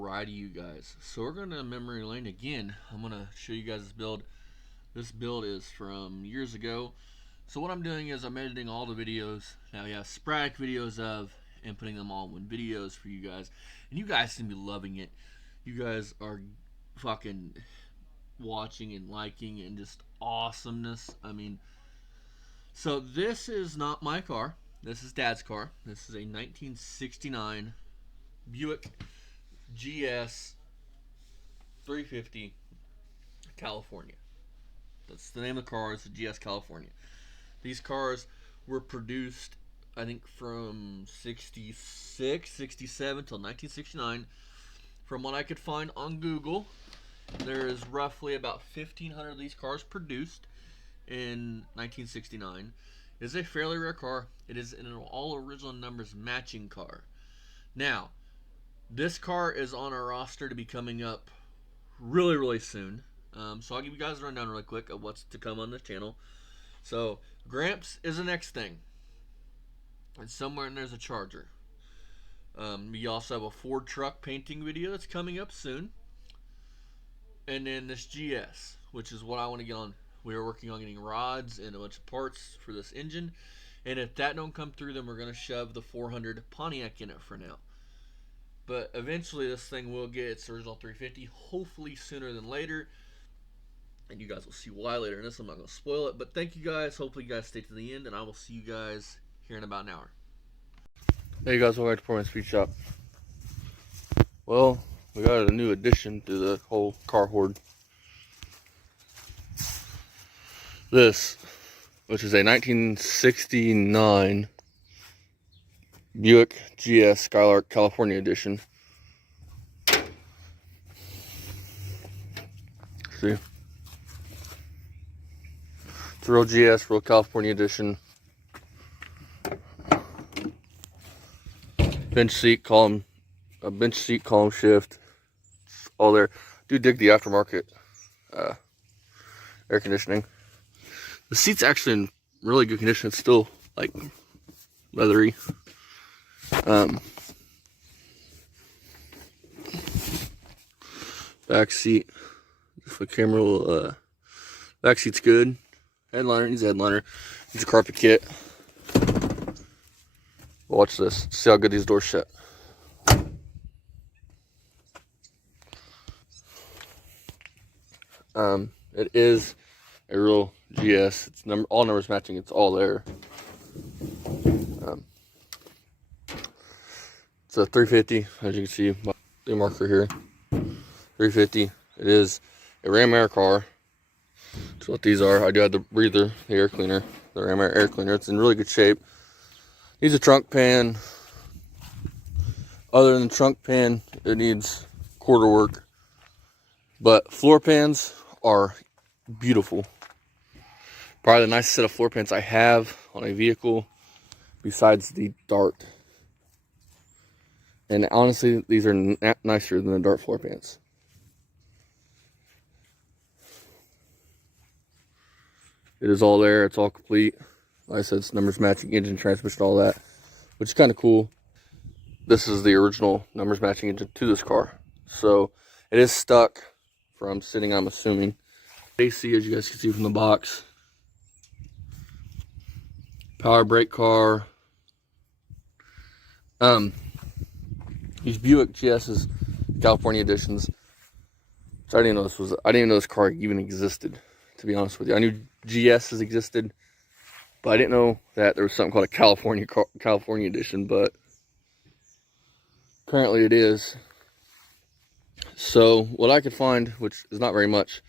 Alrighty, you guys. So we're going to memory lane again. I'm going to show you guys this build. This build is from years ago. So what I'm doing is I'm editing all the videos. Now we have sporadic videos of and putting them all in videos for you guys. And you guys seem to be loving it. You guys are fucking watching and liking and just awesomeness. I mean, so this is not my car. This is Dad's car. This is a 1969 Buick GS 350 California. That's the name of the car. It's the GS California. These cars were produced, I think, from 66, 67 till 1969. From what I could find on Google, there is roughly about 1,500 of these cars produced in 1969. It is a fairly rare car. It is an all original numbers matching car. Now, this car is on our roster to be coming up really soon. So I'll give you guys a rundown really quick of what's to come on the channel. So Gramps is the next thing, and somewhere in there's a Charger. We also have a Ford truck painting video that's coming up soon, and then this GS, which is what I want to get on. We are working on getting rods and a bunch of parts for this engine, and if that don't come through, then we're going to shove the 400 Pontiac in it for now. But eventually this thing will get its original 350, hopefully sooner than later. And you guys will see why later in this. I'm not going to spoil it. But thank you guys. Hopefully you guys stay to the end. And I will see you guys here in about an hour. Hey guys, welcome back to Poor Speed Shop. Well, we got a new addition to the whole car horde. This, which is a 1969 Buick GS Skylark California Edition. See? It's a real GS, real California Edition. Bench seat, column shift. It's all there. Do dig the aftermarket air conditioning. The seat's actually in really good condition. It's still like leathery. Back seat, if the camera will, back seat's good. Headliner, needs a headliner. Needs a carpet kit. Watch this, see how good these doors shut. It is a real GS. It's all numbers matching. It's all there. It's a 350, as you can see by the marker here. 350. It is a Ram Air car. That's what these are. I do have the breather, the air cleaner, the Ram Air cleaner. It's in really good shape. Needs a trunk pan. Other than the trunk pan, it needs quarter work. But floor pans are beautiful. Probably the nicest set of floor pans I have on a vehicle besides the Dart. And honestly, these are nicer than the Dart floor pans. It is all there. It's all complete. Like I said, it's numbers matching, engine, transmission, all that, which is kind of cool. This is the original numbers matching engine to this car. So it is stuck from sitting, I'm assuming. AC, as you guys can see from the box. Power brake car. These Buick GS's California editions. So I didn't know this car even existed, to be honest with you. I knew GS's existed, but I didn't know that there was something called a California edition, but apparently it is. So what I could find, which is not very much,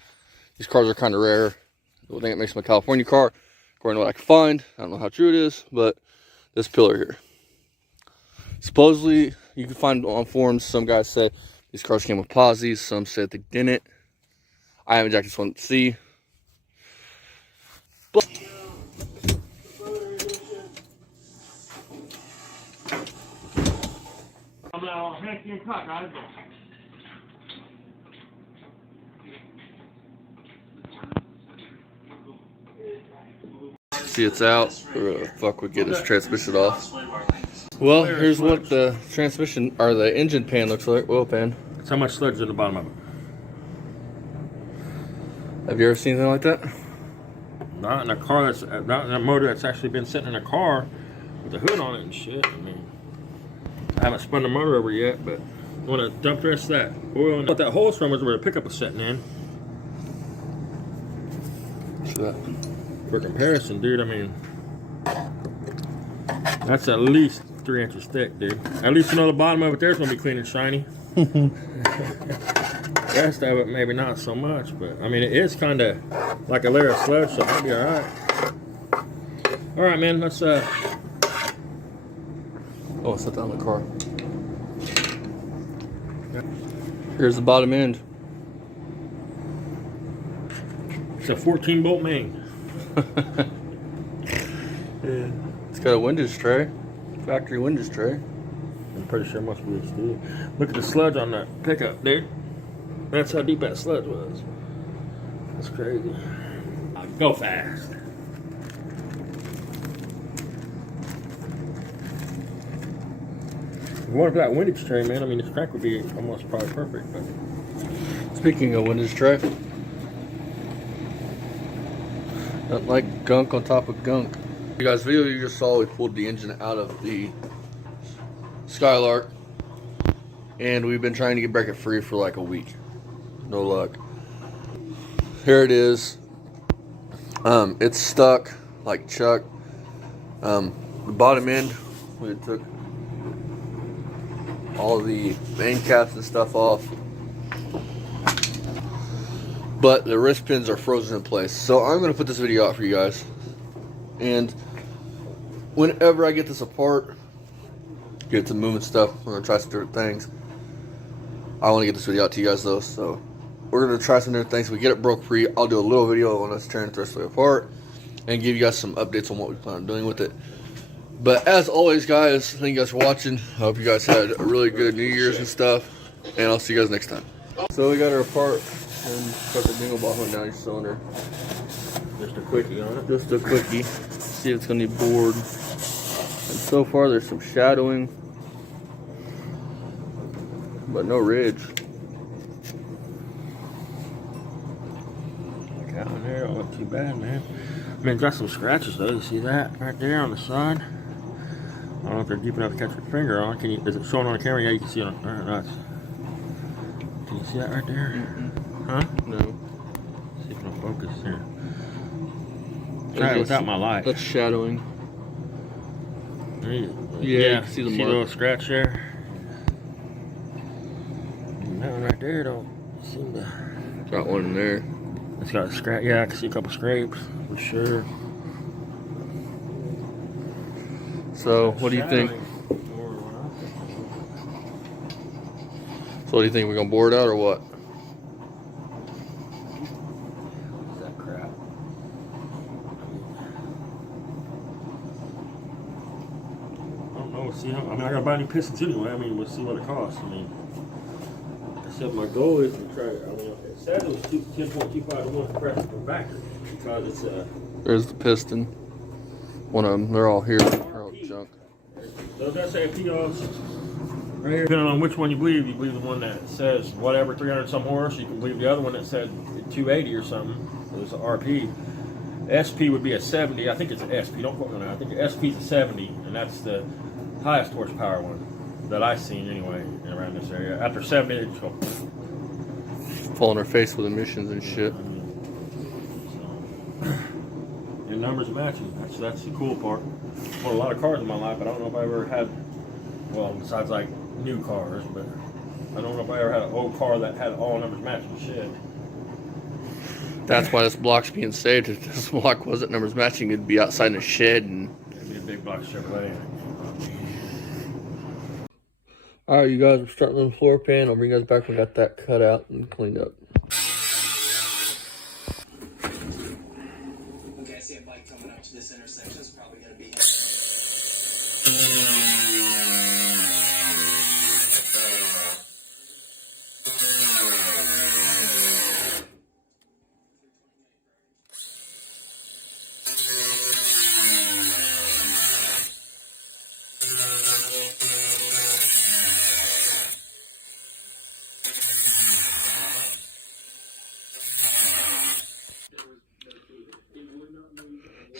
these cars are kind of rare. The thing that makes them a California car, according to what I could find, I don't know how true it is, but this pillar here. Supposedly, you can find on forums, some guys say these cars came with posies, some said they didn't. I haven't jacked this one to see. But see, it's out. Fuck, we get this transmission off. Well, here's what the transmission or the engine pan looks like. Oil pan. That's how much sludge is in the bottom of it. Have you ever seen anything like that? Not in a car that's not in a motor that's actually been sitting in a car with a hood on it and shit. I mean, I haven't spun the motor over yet, but I want to dump the rest of that oil in. What that hose from was where the pickup was sitting in. So For comparison, dude, I mean, that's at least 3 inches thick, dude. At least you know the bottom of it there's gonna be clean and shiny. The rest of it maybe not so much, but I mean it is kind of like a layer of sludge, so it'll be all right. All right, man. Let's oh, set that on the car. Here's the bottom end. It's a 14-bolt main. Yeah. It's got a windage tray, factory windage tray. I'm pretty sure it must be this, dude. Look at the sludge on that pickup, dude. That's how deep that sludge was. That's crazy. Go fast. If you wanted that windage tray, man, I mean, this crank would be almost probably perfect. But Speaking of windage tray, not like gunk on top of gunk. You guys, video you just saw, we pulled the engine out of the Skylark, and we've been trying to get bracket free for like a week. No luck. Here it is. It's stuck like Chuck. The bottom end, we took all of the main caps and stuff off, but the wrist pins are frozen in place. So I'm going to put this video out for you guys, and whenever I get this apart, get to moving stuff, we're going to try some different things. I want to get this video out to you guys though, so we're going to try some different things. If we get it broke free, I'll do a little video on us tearing the rest of it apart and give you guys some updates on what we plan on doing with it. But as always, guys, thank you guys for watching. I hope you guys had a really good New Year's and stuff, and I'll see you guys next time. So we got her apart and got the dingle bolt down your cylinder. just a quickie on it. Just a quickie. See if it's going to need bored. And so far there's some shadowing, but no ridge. That one there don't look too bad, man. I mean, got some scratches though. You see that right there on the side? I don't know if they're deep enough to catch your finger on. Can you? Is it showing on the camera? Yeah, you can see it on. That's. Can you see that right there? Huh? No. See if it'll focus here. Try it without my light. That's shadowing. There you, Yeah, you can see the mark. Little scratch there. And that one right there don't seem to. Got one in there. It's got a scratch. Yeah, I can see a couple scrapes for sure. So, what do you think? So, what do you think? We're gonna bore it out or what? What's that crap? I don't know. See, I mean, I gotta buy new pistons anyway. I mean, we'll see what it costs. I mean, like I said, my goal is to try. I mean, it says it was 10.25 to 1 compressor per factory because it's There's the piston. One of them. They're all here. They're all junk. So it does say a POS right here. Depending on which one you believe the one that says whatever 300 some horse. You can believe the other one that said 280 or something. It was an RP. SP would be a 70. I think it's an SP. Don't quote me on that. I think the SP is a 70, and that's the highest horsepower one that I've seen anyway around this area. After 70, they just go. Fall in her face with emissions and shit. And numbers matching. That's the cool part. I've bought a lot of cars in my life, but I don't know if I ever had, well, besides like new cars, but I don't know if I ever had an old car that had all numbers matching shit. That's why this block's being saved. If this block wasn't numbers matching, it'd be outside in a shed. And It'd be a big block Chevrolet. alright, you guys, we're starting on the floor pan. I'll bring you guys back when we got that cut out and cleaned up. Okay, I see a bike coming up to this intersection. It's probably going to be...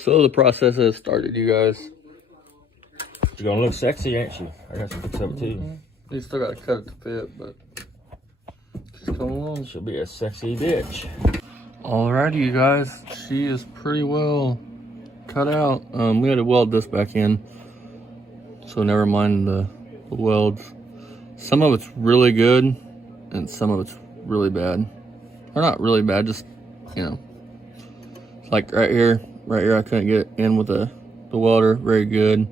So the process has started, you guys. You're gonna look sexy, ain't you? I got some fix up too. You still gotta cut it to fit, but she's coming along. She'll be a sexy bitch. Alrighty, you guys. She is pretty well cut out. We had to weld this back in, so never mind the welds. Some of it's really good, and some of it's really bad. Or not really bad, just, you know. Like right here, I couldn't get in with the welder very good.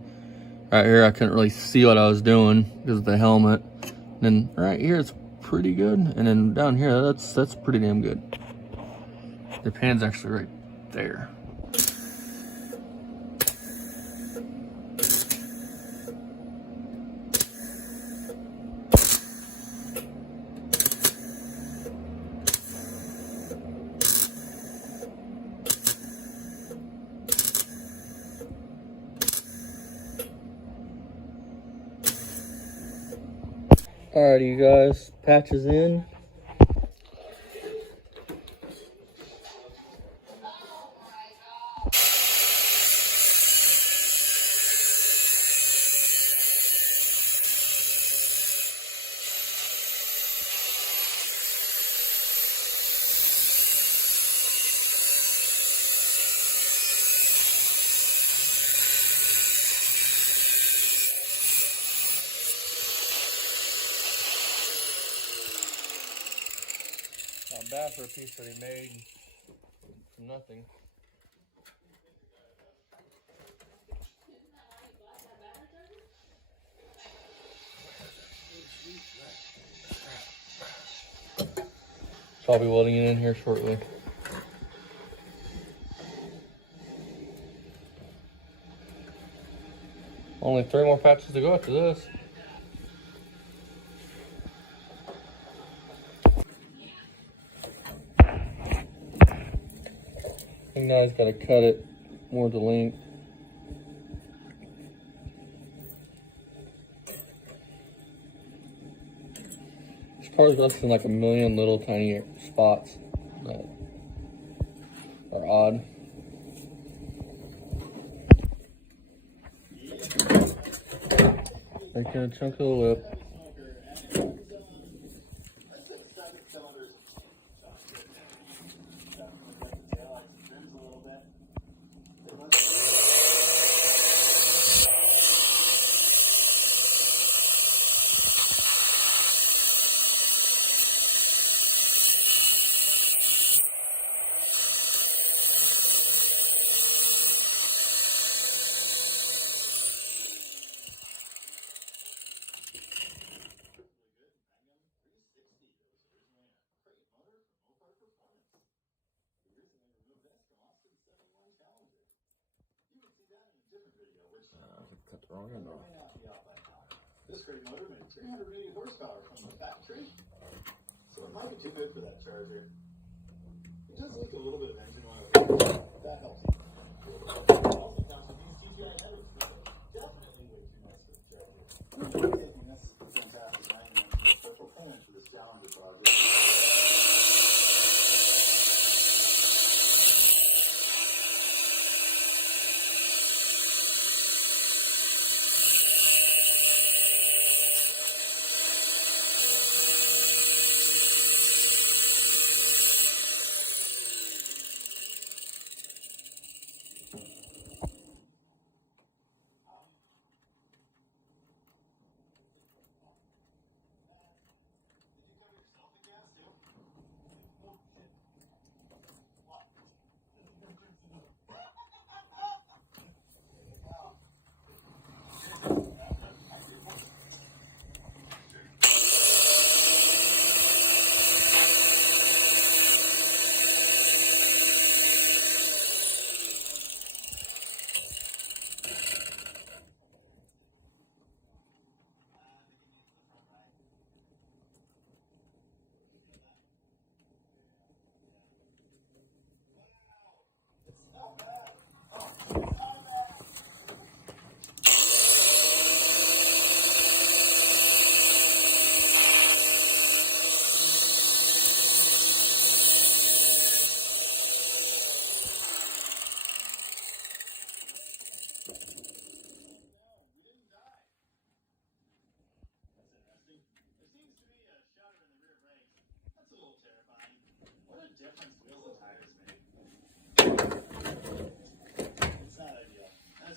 Right here, I couldn't really see what I was doing because of the helmet. And then right here, it's pretty good. And then down here, that's pretty damn good. The pan's actually right there. Alrighty, you guys, patches in. Not bad for a piece that he made from nothing. So I'll be welding it in here shortly. Only 3 more patches to go after this. I think now he's got to cut it more to length. This car's rusting like a million little tiny spots that are odd. Making a chunk of the lip. Cut the wrong end off. This great motor made 380 horsepower from the factory, so it might be too good for that Charger. It does leak a little bit of engine oil. That helps. It also comes with these GTI headers, which are definitely way too nice for the Charger. We're taking this fantastic 90 special coolant for this Challenger project.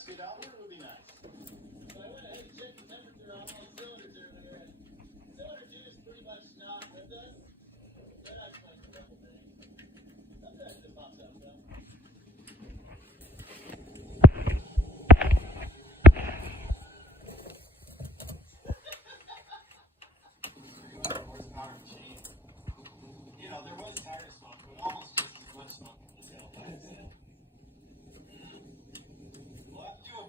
skid outward would be nice. So I went ahead and checked the temperature on all the cylinders over there. Cylinder 2 is pretty much not with us. Then I tried a couple things. Sometimes it pops up, though. Horsepower machine. You know, there was tire smoke, but almost just as much smoke from the tailpipe. We'll have to do a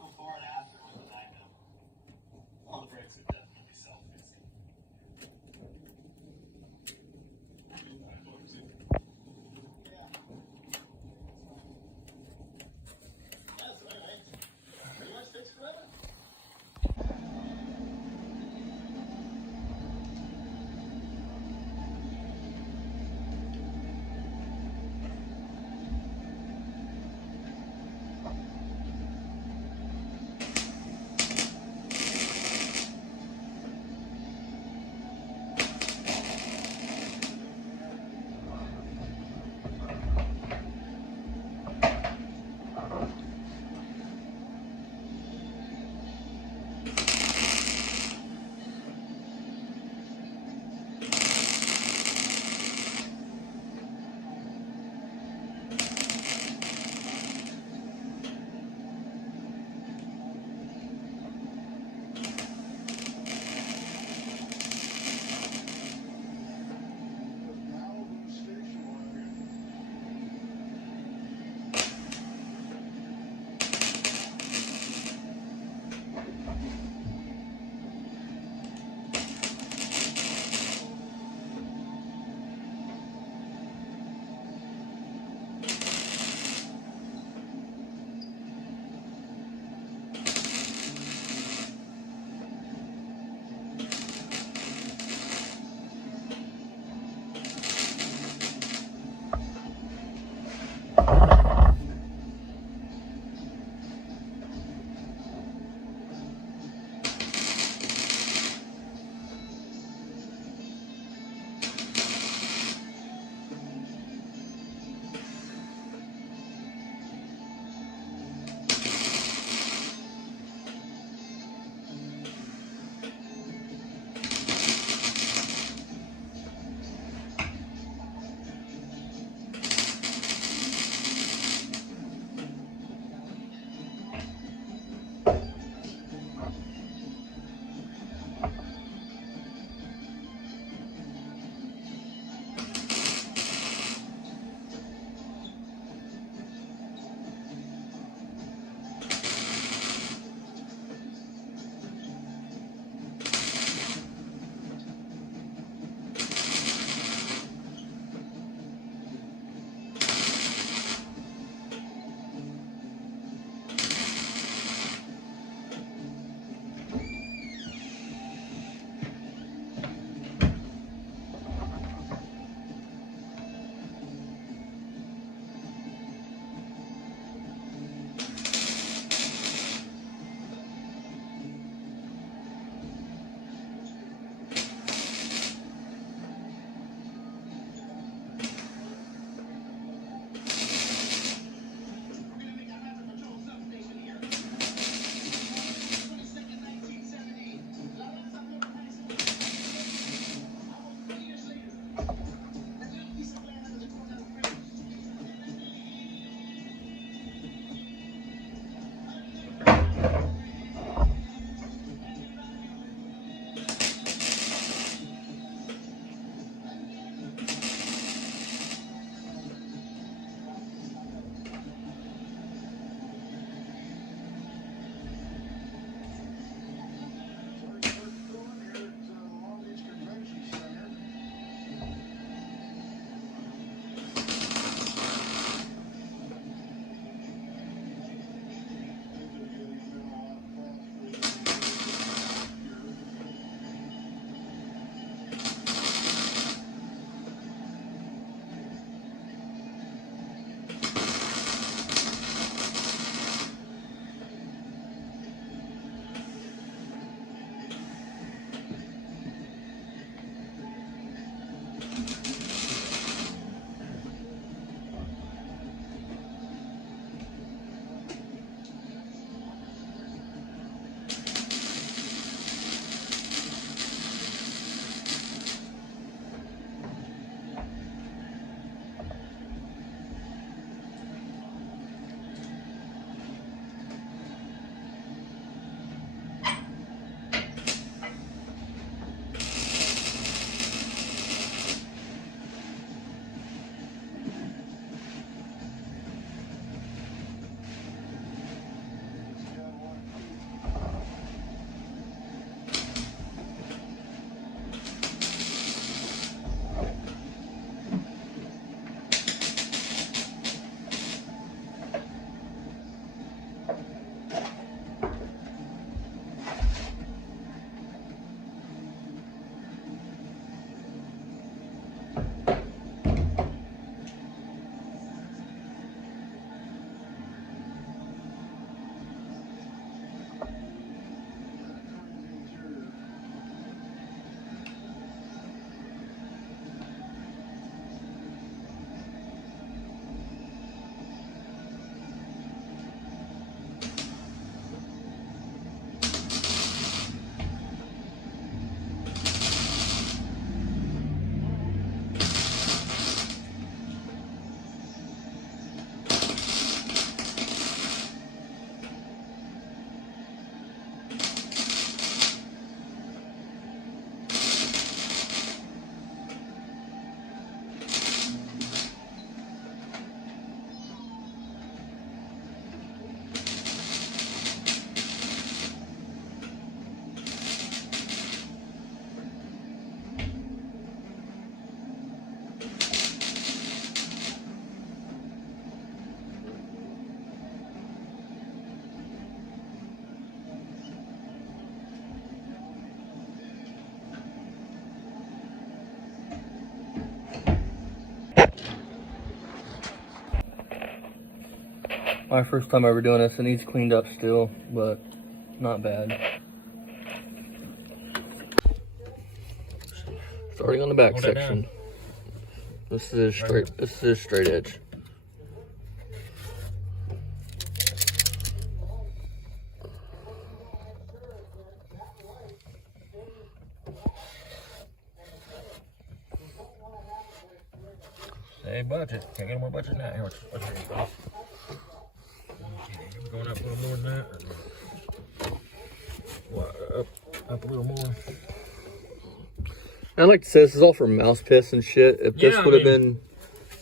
My first time ever doing this. It needs cleaned up still, but not bad. Starting on the back section. This is straight. Right, this is straight edge. Hey, budget. Can't get more budget than that. Here, what's your go? Going up a little more than that. What, up a little more. I'd like to say this is all for mouse piss and shit. If this would have been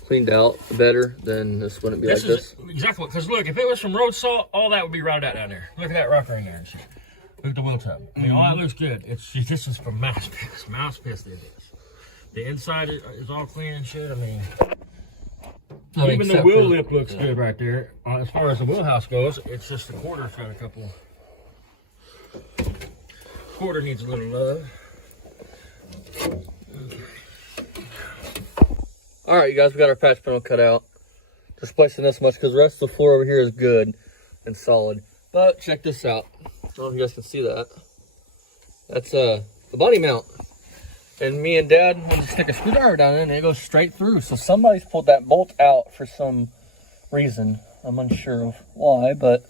cleaned out better, then this wouldn't be like this. Exactly, because look, if it was from road salt, all that would be routed out down there. Look at that rocker in there and shit. Look at the wheel tub. I mean, all that looks good. This is from mouse piss. Mouse piss did this. The inside is all clean and shit. I mean, even the wheel lip looks good right there. As far as the wheelhouse goes, it's just the quarter's got a couple. Quarter needs a little love. All right, you guys, we got our patch panel cut out. Just placing this much because the rest of the floor over here is good and solid. But check this out. I don't know if you guys can see that. That's the body mount. And me and Dad want to stick a screwdriver down in and it goes straight through. So somebody's pulled that bolt out for some reason. I'm unsure of why, but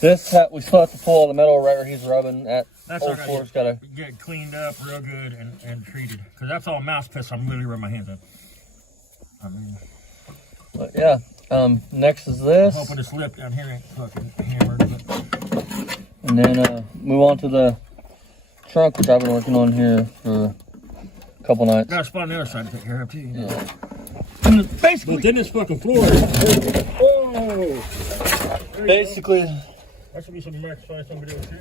this, we still have to pull the metal right where he's rubbing at. That's old floor's got to get cleaned up real good and treated. Because that's all mouse piss I'm literally rubbing my hands in. I mean. But yeah, next is this. I'm hoping this lip down here ain't fucking hammered. And then move on to the trunk, which I've been working on here for a couple nights. Got a spot on the other side to take care of too. Yeah. And basically, but then this fucking floor. Whoa! Basically, that should be some exercise somebody else here.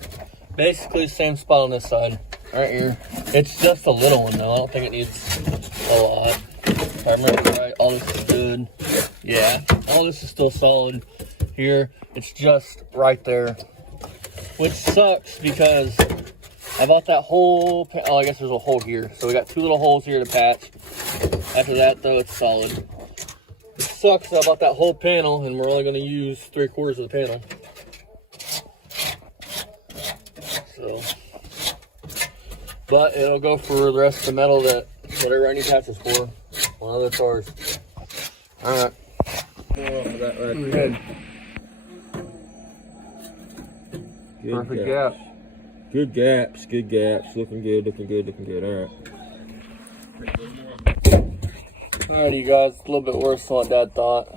Basically, same spot on this side, right here. It's just a little one though. I don't think it needs a lot. If I remember right, all this is good. Yeah, all this is still solid. Here, it's just right there, which sucks because I bought that whole. Oh, I guess there's a hole here. So we got two little holes here to patch. After that, though, it's solid. It sucks. I bought that whole panel, and we're only going to use 3/4 of the panel. So, but it'll go for the rest of the metal that whatever I need patches for on other cars. All right. Good. Perfect gap. Good gaps. Good gaps. Looking good. Looking good. Looking good. All right. Alright, you guys, a little bit worse than what Dad thought.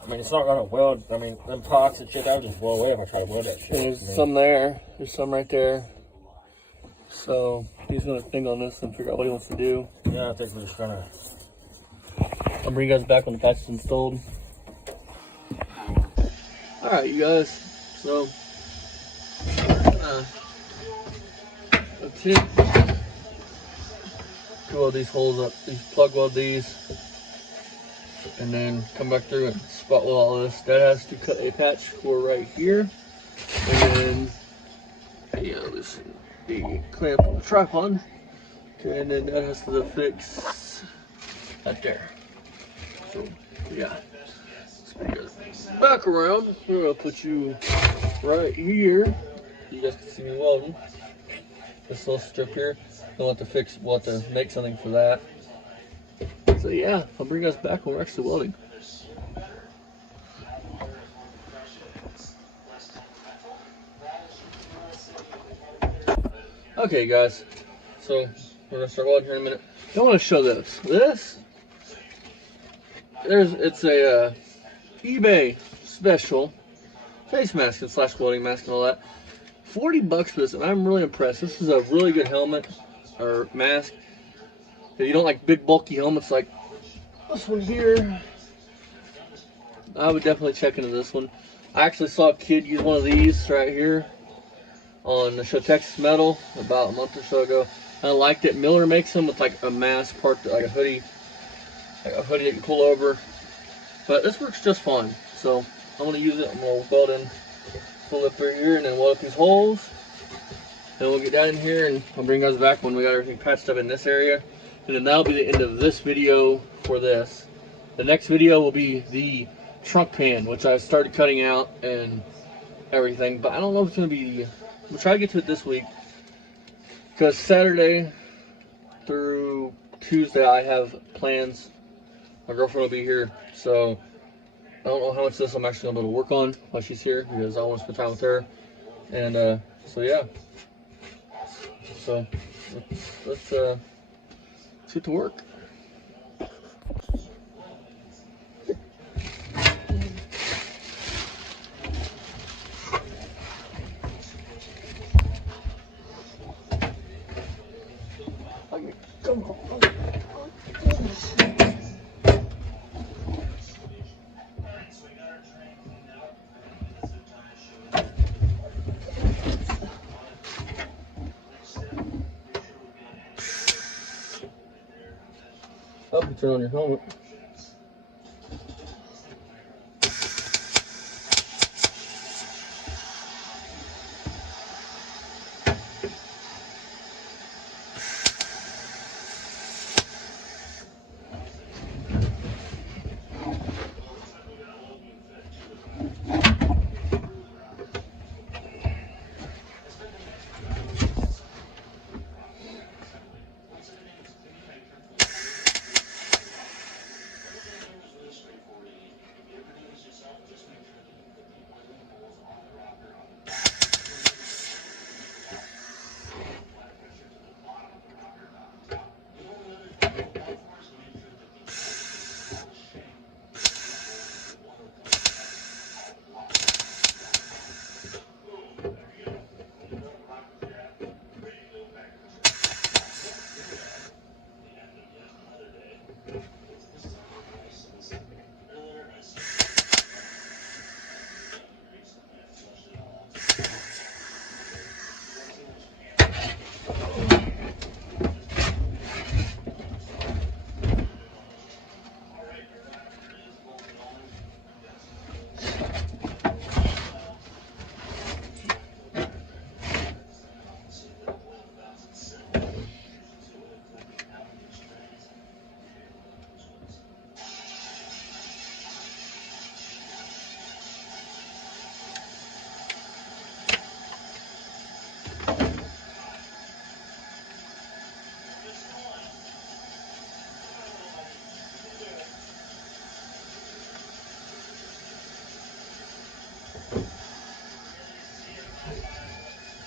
I mean, it's not gonna weld. I mean, them pots and shit, that would just blow away if I try to weld that shit. There's some there. There's some right there. So, he's gonna think on this and figure out what he wants to do. Yeah, I think we're just gonna. I'll bring you guys back when the patch is installed. Alright, you guys. So, let's see. Weld these holes up, plug weld these, and then come back through and spot weld all this. That has to cut a patch for right here, and then loosen the clamp on the tripod, okay, and then that has to fix right there. So yeah, back around. We're gonna put you right here. You guys can see me welding. This little strip here. We'll have to fix, we'll have to make something for that. So yeah, I'll bring you guys back when we're actually welding. Okay guys, so we're gonna start welding here in a minute. I want to show this. It's a eBay special face mask and / welding mask and all that. $40 for this, and I'm really impressed. This is a really good helmet or mask. If you don't like big bulky helmets like this one here, I would definitely check into this one. I actually saw a kid use one of these right here on the show Texas Metal about a month or so ago. I liked it. Miller makes them with like a mask part, like a hoodie that you can pull over. But this works just fine. So I'm gonna use it. I'm gonna weld in full up right here and then weld up these holes. Then we'll get down in here and I'll bring you guys back when we got everything patched up in this area. And then that'll be the end of this video for this. The next video will be the trunk pan, which I started cutting out and everything, but I don't know if it's gonna be. We'll try to get to it this week because Saturday through Tuesday I have plans. My girlfriend will be here, so I don't know how much of this I'm actually gonna be able to work on while she's here because I want to spend time with her. And so yeah, so let's get to work. Come on. Oh, you turn on your helmet.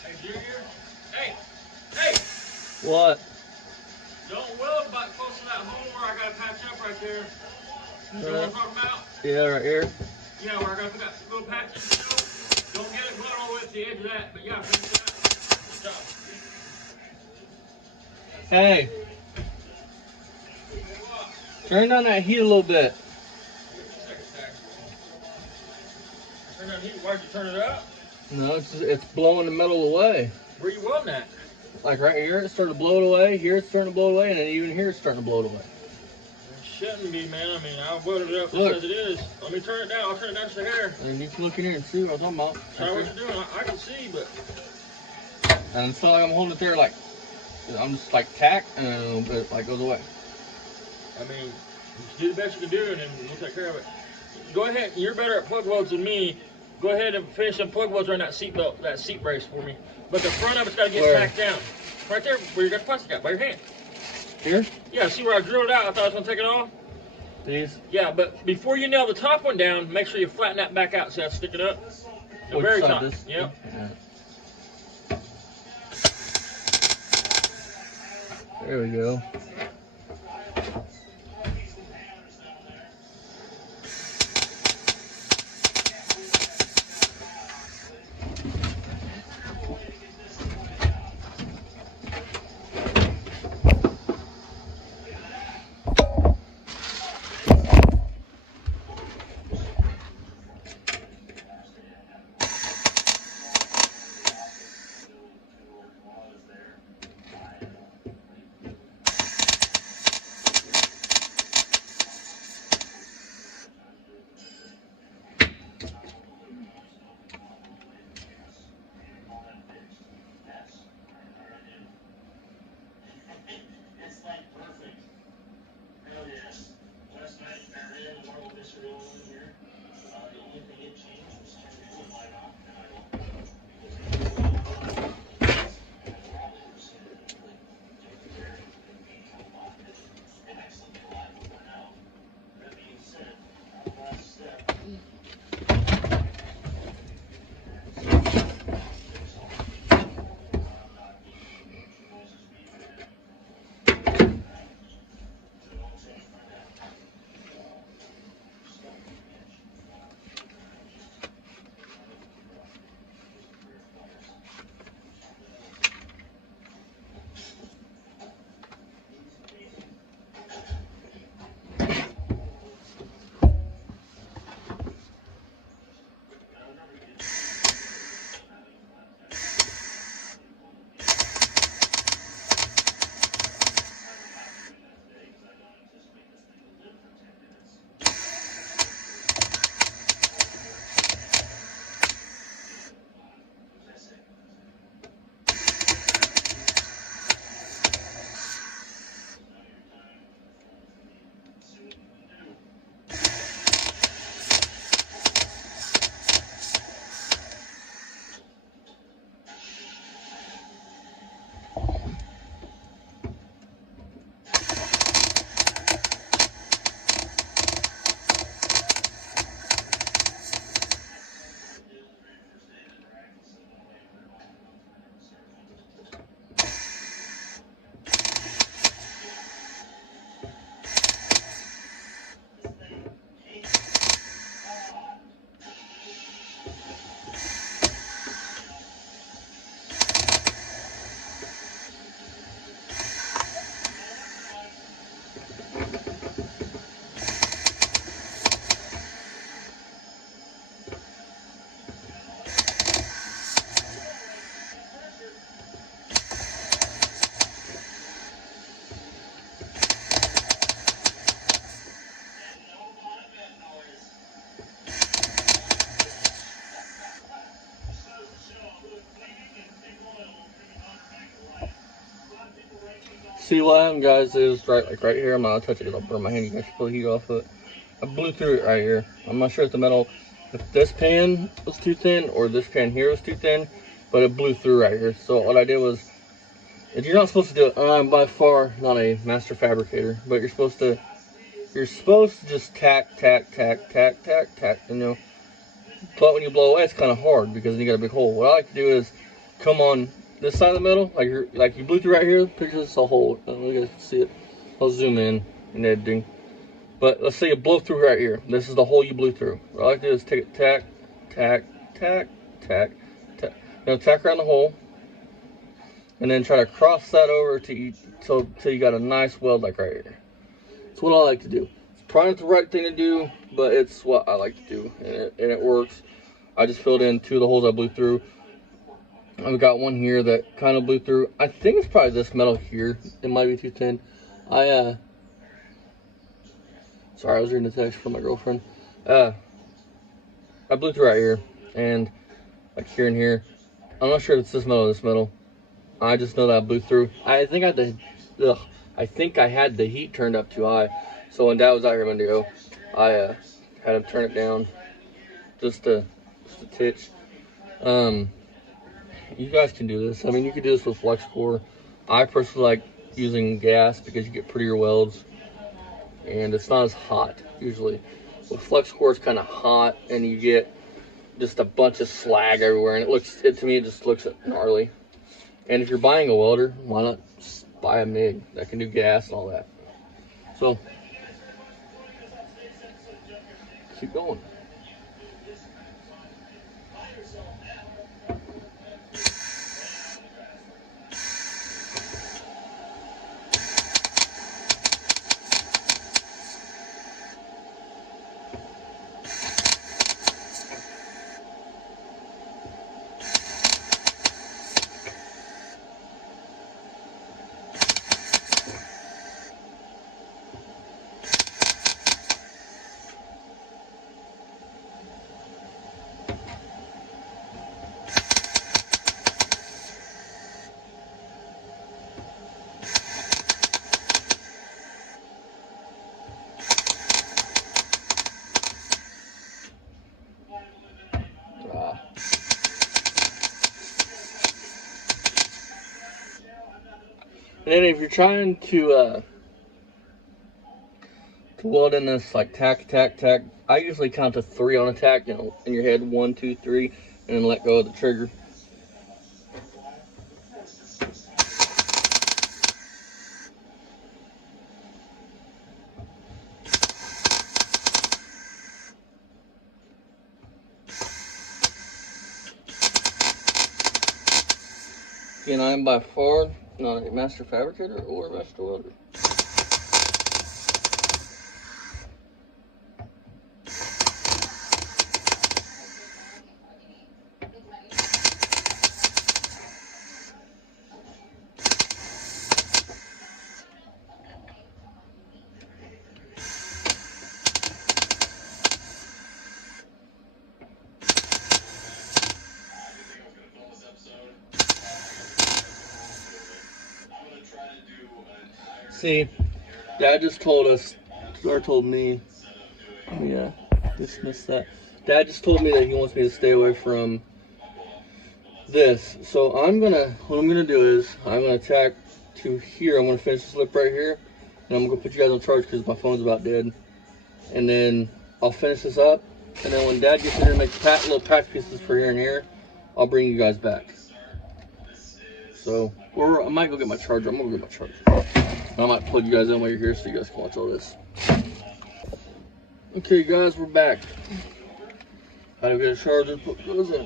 Hey, Junior. Hey, hey. What? Don't weld about close to that hole where I gotta patch up right there. You know what I'm talking about? Yeah, right here. Yeah, where I gotta put that little patch in still. Don't get it blown all the way to the edge of that, but yeah, finish that. Good job. Hey, turn down that heat a little bit. Turn that heat. Why'd you turn it up? No, it's blowing the metal away. Where you welding at? Like right here, it's starting to blow it away. Here, it's starting to blow it away, and then even here, it's starting to blow it away. It shouldn't be, man. I mean, I'll weld it up Look. just as it is. Let me turn it down. I'll turn it down just a hair. And you can look in here and see what I'm talking about. Try what you're doing. I can see, but And it's not like I'm holding it there like I'm just like tack, and it like goes away. I mean, just do the best you can do, and then we'll take care of it. Go ahead. You're better at plug welds than me. Go ahead and finish some plug welds around that seat belt, that seat brace for me. But the front of it's got to get Where? tacked down. Right there, where you got the plastic out, by your hand. Here? Yeah, see where I drilled it out? I thought I was going to take it off. These? Yeah, but before you nail the top one down, make sure you flatten that back out. See how it's sticking up? The Which very side, top. this? Yep. Yeah. There we go. It's like perfect. Hell yes. Last night, I ran the marble disc roll in here. see what happened, guys, is right here. I'm not gonna touch it because I'll burn my hand. You guys pull the heat off of it. I blew through it right here. I'm not sure if the metal, if this pan was too thin or this pan here was too thin, but it blew through right here. So what I did was, if you're not supposed to do it, I'm by far not a master fabricator, but you're supposed to just tack, you know. But when you blow away, it's kind of hard because then you got a big hole. What I like to do is come on this side of the metal, like you blew through right here. Picture this a hole. I don't know if you guys can see it. I'll zoom in editing. But let's say you blow through right here. This is the hole you blew through. What I like to do is take it, tack, tack, tack, tack, tack. You know, tack around the hole, and then try to cross that over till you got a nice weld like right here. That's what I like to do. It's probably not the right thing to do, but it's what I like to do, and it works. I just filled in 2 of the holes I blew through. I've got one here that kind of blew through. I think it's probably this metal here. It might be too thin. Sorry, I was reading a text from my girlfriend. I blew through right here, and like here and here. I'm not sure if it's this metal or this metal. I just know that I blew through. I think I had the heat turned up too high. So when Dad was out here a minute ago, I had him turn it down just a titch. You guys can do this. I mean, you can do this with flex core. I personally like using gas because you get prettier welds, and it's not as hot usually. With flex core, it's kind of hot, and you get just a bunch of slag everywhere, and to me, it just looks gnarly. And if you're buying a welder, why not just buy a MIG that can do gas and all that? So, keep going. And then if you're trying to weld in this like tack, I usually count to 3 on a tack, you know, in your head, 1, 2, 3, and then let go of the trigger. And I'm by far not a master fabricator or a master welder. See, Dad just told us, or told me, yeah, dismiss that. Dad just told me that he wants me to stay away from this. So what I'm gonna do is, I'm gonna tack to here. I'm gonna finish this lip right here, and I'm gonna put you guys on charge because my phone's about dead. And then I'll finish this up, and then when Dad gets in here and makes little patch pieces for here and here, I'll bring you guys back. So, or I might go get my charger. I'm gonna go get my charger. I might plug you guys in while you're here so you guys can watch all this. Okay, guys, we're back. I get a charger, put those in.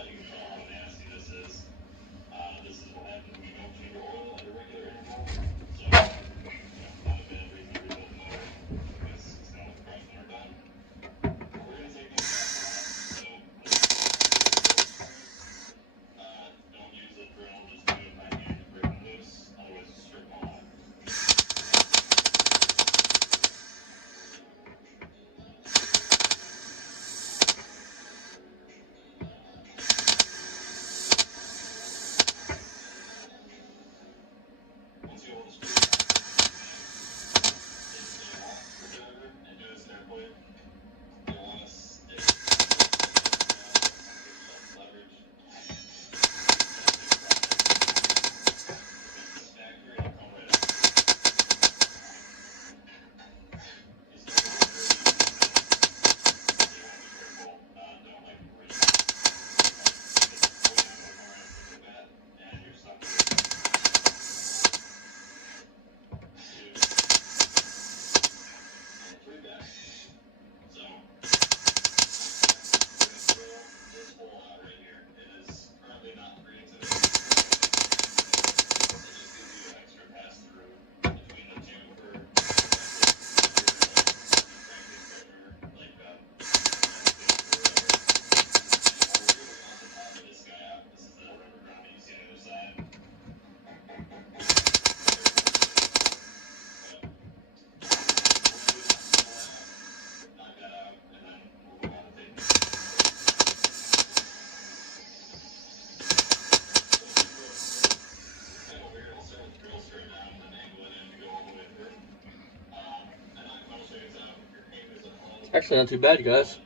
Actually, not too bad, guys.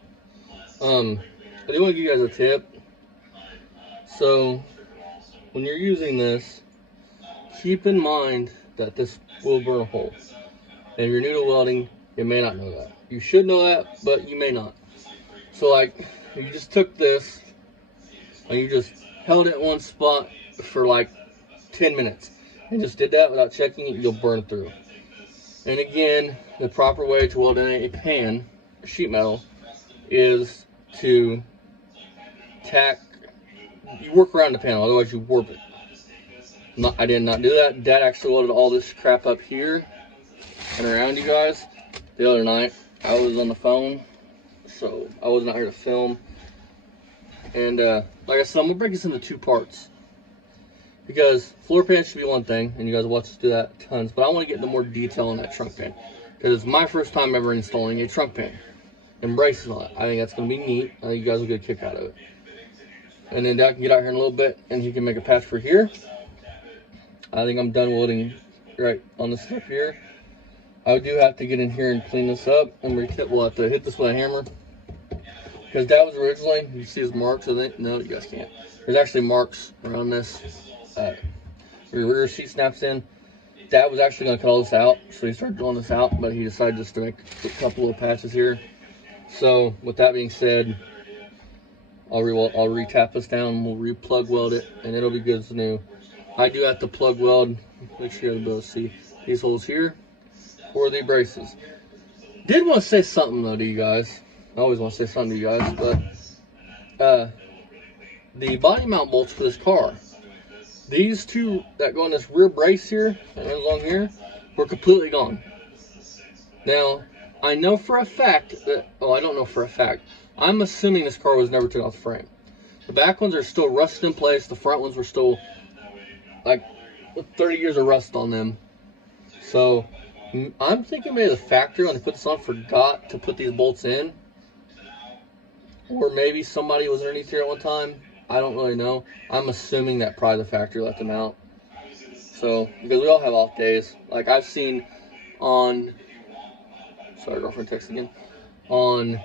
I do want to give you guys a tip. So, when you're using this, keep in mind that this will burn a hole. And if you're new to welding, you may not know that. You should know that, but you may not. So, like, you just took this and you just held it in one spot for like 10 minutes and just did that without checking it, you'll burn through. And again, the proper way to weld in a pan, sheet metal, is to tack, you work around the panel, otherwise you warp it. I did not do that. Dad actually welded all this crap up here and around you guys the other night. I was on the phone, so I was not here to film. And like I said, I'm gonna break this into two parts, because floor pan should be one thing, and you guys watch us do that tons, but I want to get into more detail on that trunk pan, because it's my first time ever installing a trunk pan and braces and all that. I think that's going to be neat. I think you guys will get a kick out of it. And then Dad can get out here in a little bit and he can make a patch for here. I think I'm done welding right on this stuff here. I do have to get in here and clean this up, and we'll have to hit this with a hammer, because Dad was originally, you see his marks, I think. No, you guys can't. There's actually marks around this. Your rear seat snaps in. Dad was actually going to cut all this out, so he started drilling this out, but he decided just to make a couple of patches here. So with that being said, I'll re-tap this down, we'll re-plug weld it, and it'll be good as new. I do have to plug weld, make sure you'll be able to see these holes here for the braces. Did want to say something though to you guys. I always want to say something to you guys, but the body mount bolts for this car, these two that go in this rear brace here, and along here, were completely gone. Now, I know for a fact that, oh, I don't know for a fact. I'm assuming this car was never taken off the frame. The back ones are still rusted in place. The front ones were still, like, 30 years of rust on them. So, I'm thinking maybe the factory, when they put this on, forgot to put these bolts in. Or maybe somebody was underneath here at one time. I don't really know. I'm assuming that probably the factory left them out. So, because we all have off days. Like, I've seen on... Sorry, girlfriend text again. On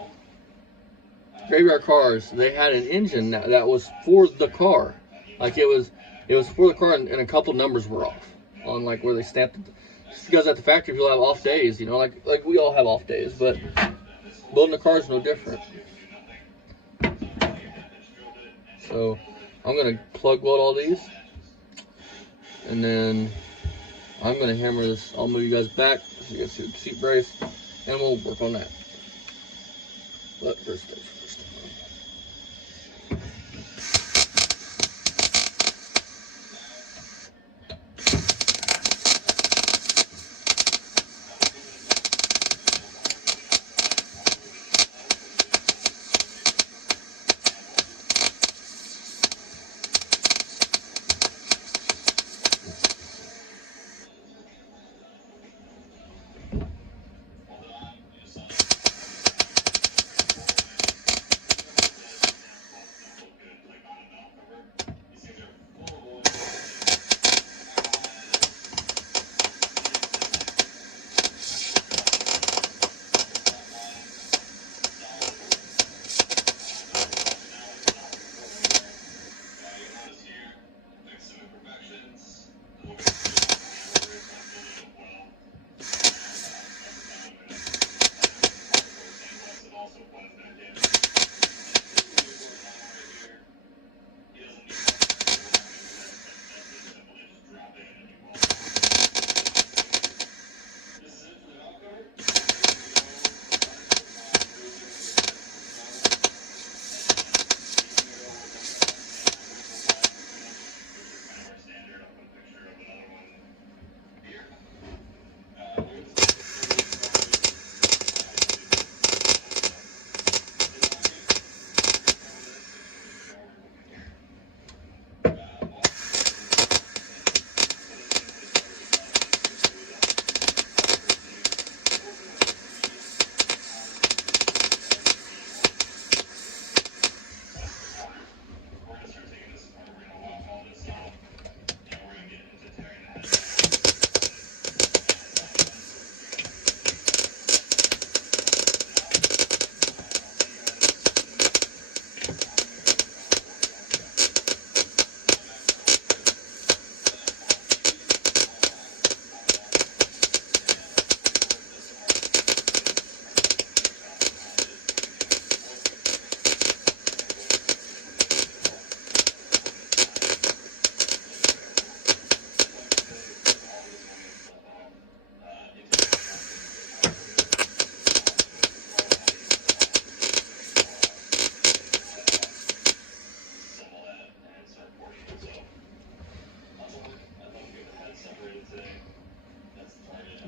graveyard cars, they had an engine that was for the car. Like it was for the car, and a couple numbers were off on like where they stamped it. Just because at the factory people have off days, you know, like we all have off days, but building a car is no different. So I'm gonna plug weld all these, and then I'm gonna hammer this. I'll move you guys back so you guys see the seat brace, and we'll work on that. But first things first.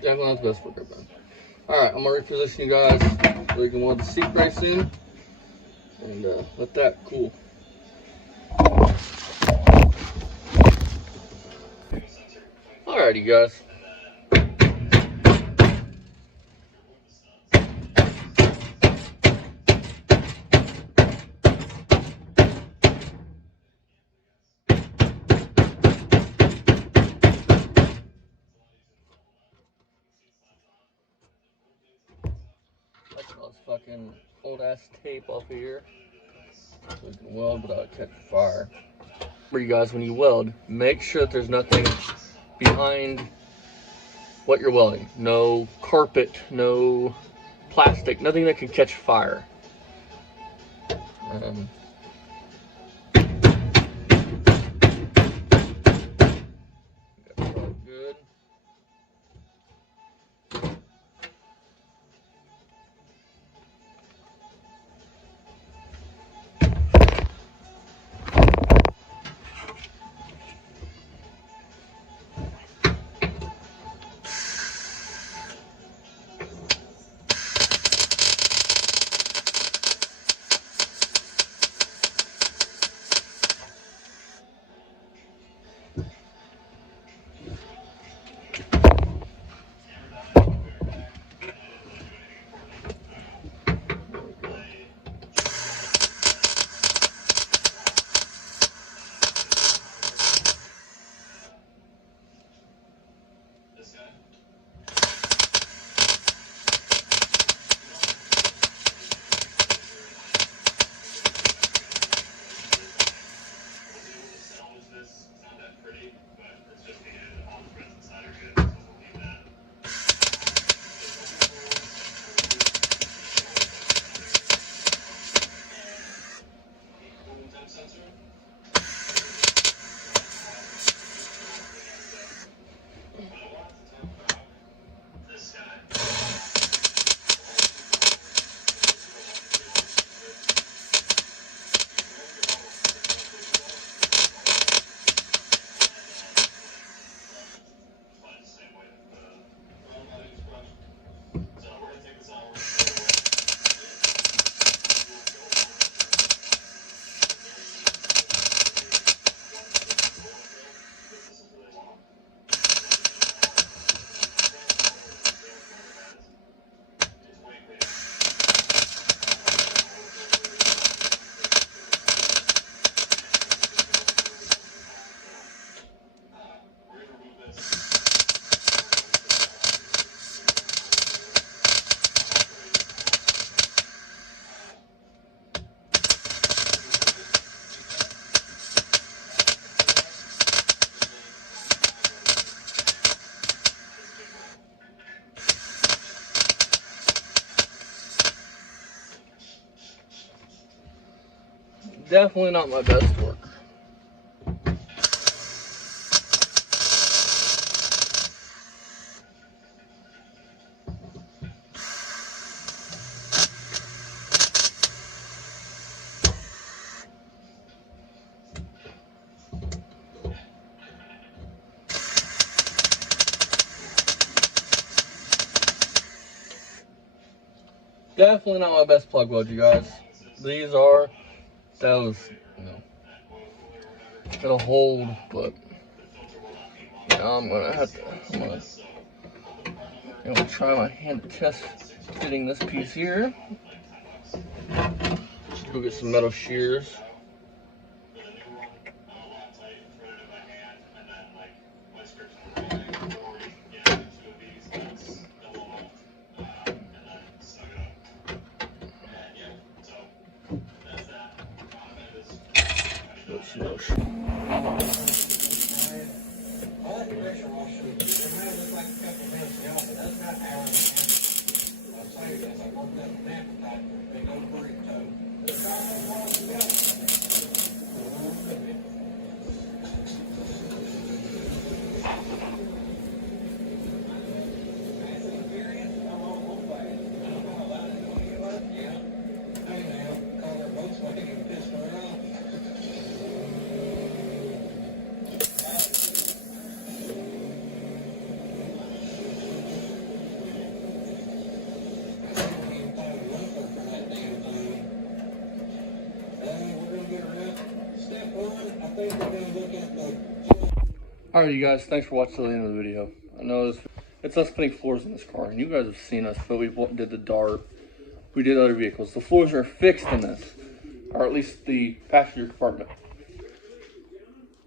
Definitely not the best work I've done. Alright, I'm gonna reposition you guys so we can weld the seat brace in and let that cool. Alrighty, guys. Like all this fucking old ass tape off of here so we can weld without catching fire. Remember, you guys, when you weld, make sure that there's nothing behind what you're welding. No carpet, no plastic, nothing that can catch fire. That's all good. Definitely not my best work. Definitely not my best plug weld, you guys. These are those, you know, it'll hold, but now I'm gonna try my hand to test fitting this piece here. Just go get some metal shears. Alright, you guys, thanks for watching till the end of the video. I know it's us putting floors in this car, and you guys have seen us, but we did the Dart. We did other vehicles. The floors are fixed in this, or at least the passenger compartment.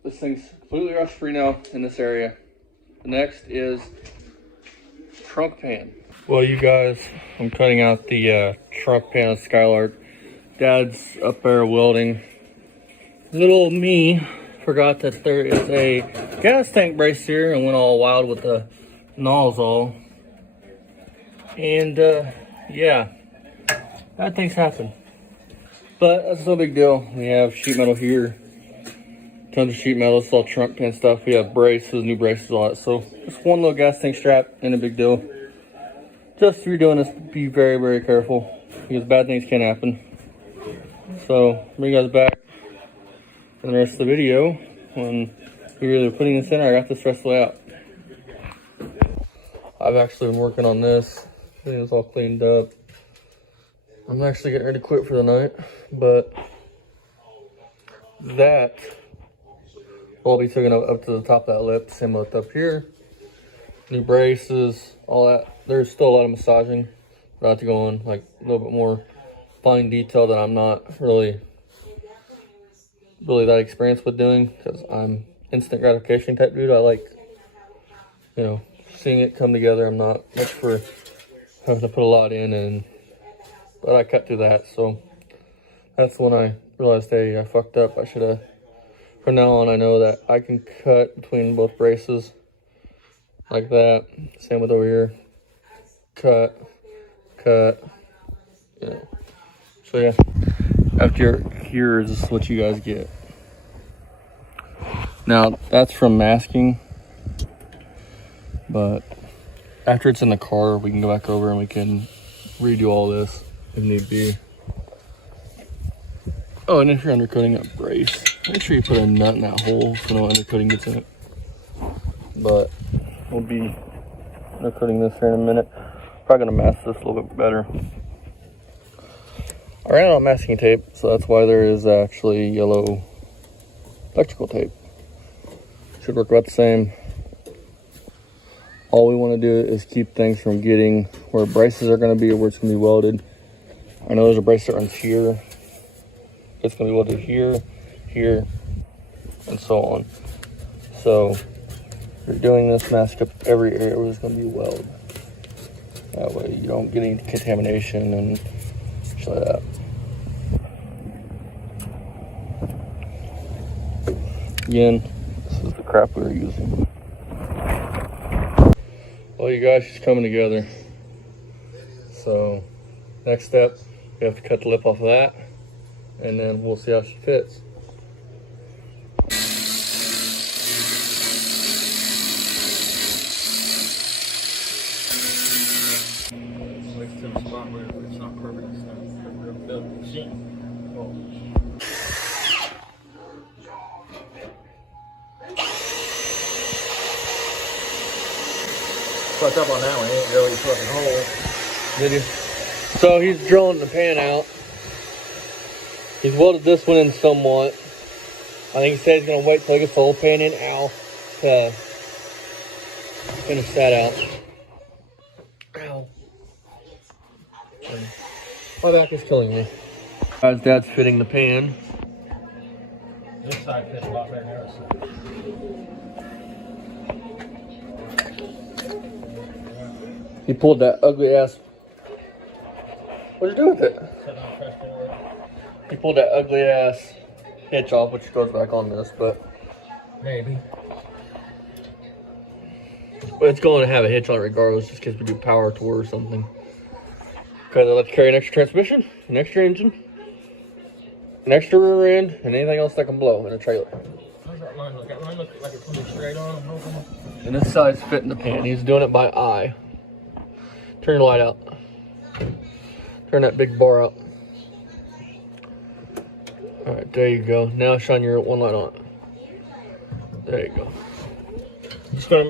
This thing's completely rust free now in this area. The next is trunk pan. Well, you guys, I'm cutting out the trunk pan of Skylark. Dad's up there welding. Little me forgot that there is a gas tank brace here and went all wild with the nozzle. And yeah, bad things happen. But that's no big deal. We have sheet metal here. Tons of sheet metal. It's all trunk pan stuff. We have braces, new braces, all that. So just one little gas tank strap, ain't a big deal. Just if you're doing this, be very, very careful because bad things can happen. So bring you guys back in the rest of the video when we're either putting this in or I got this rest of the way out. I've actually been working on this. Getting this all cleaned up. I'm actually getting ready to quit for the night, but that will be taken up to the top of that lip. Same with up here. New braces, all that. There's still a lot of massaging, but I have to go in like a little bit more fine detail that I'm not really that experienced with doing because I'm instant gratification type dude. I like, you know, seeing it come together. I'm not much for having to put a lot in, but I cut through that. So that's when I realized, hey, I fucked up. I should have. From now on, I know that I can cut between both braces like that. Same with over here. Cut, you know. So yeah, after here is what you guys get. Now that's from masking, but after it's in the car, we can go back over and we can redo all this if need be. Oh, and if you're undercutting that brace, make sure you put a nut in that hole so no undercutting gets in it. But we'll be undercutting this here in a minute. Probably gonna mask this a little bit better. I ran out of masking tape, so that's why there is actually yellow electrical tape. Should work about the same. All we want to do is keep things from getting where braces are going to be or where it's going to be welded. I know there's a brace that runs here. It's going to be welded here, here, and so on. So if you're doing this, mask up every area where there's going to be weld. That way you don't get any contamination and shit like that. Again, this is the crap we were using. Well, you guys, she's coming together. So next step, we have to cut the lip off of that, and then we'll see how she fits. To the spot where it's not perfect. It's not built machine. Fucked up on that one. He ain't really fucking hole. Did you? So he's drilling the pan out. He's welded this one in somewhat. I think he said he's gonna wait till he gets the whole pan in out to finish that out. Ow. My back is killing me. Guys, Dad's fitting the pan. This side fits a lot better than the other side. He pulled that ugly ass. What'd you do with it? He pulled that ugly ass hitch off, which goes back on this, but Maybe. it's going to have a hitch on it regardless, just in case we do power tour or something. Because I like to carry an extra transmission, an extra engine, an extra rear end, and anything else that can blow in a trailer. How's that line look? That line looks like it's coming straight on. And this side's fitting the pan. He's doing it by eye. Turn the light out. Turn that big bar out. Alright, there you go. Now shine your one light on it. There you go.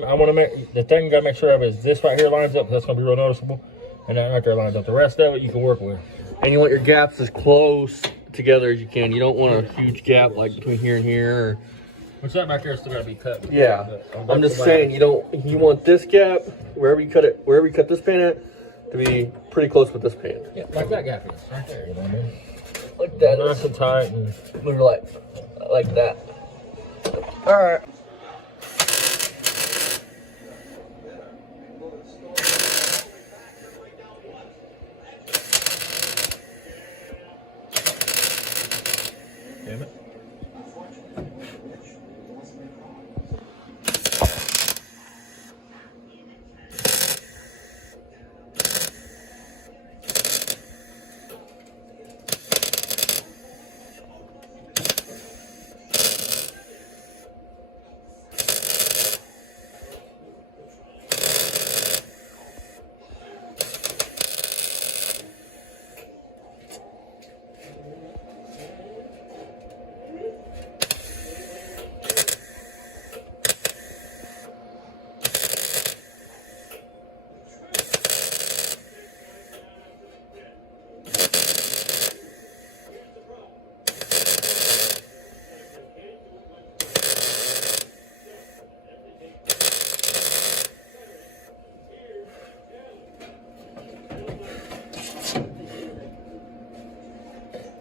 I want to make the thing. Got to make sure that is this right here lines up. That's gonna be real noticeable, and that right there lines up. The rest of it you can work with. And you want your gaps as close together as you can. You don't want a huge gap like between here and here. Or Which that back there is still gotta be cut. Yeah, But I'm just saying you want this gap wherever you cut this pan at to be pretty close with this pan. Yeah, like that gap is right there. You know what I mean? Like that. Nice and tight and Like that. All right. damn it.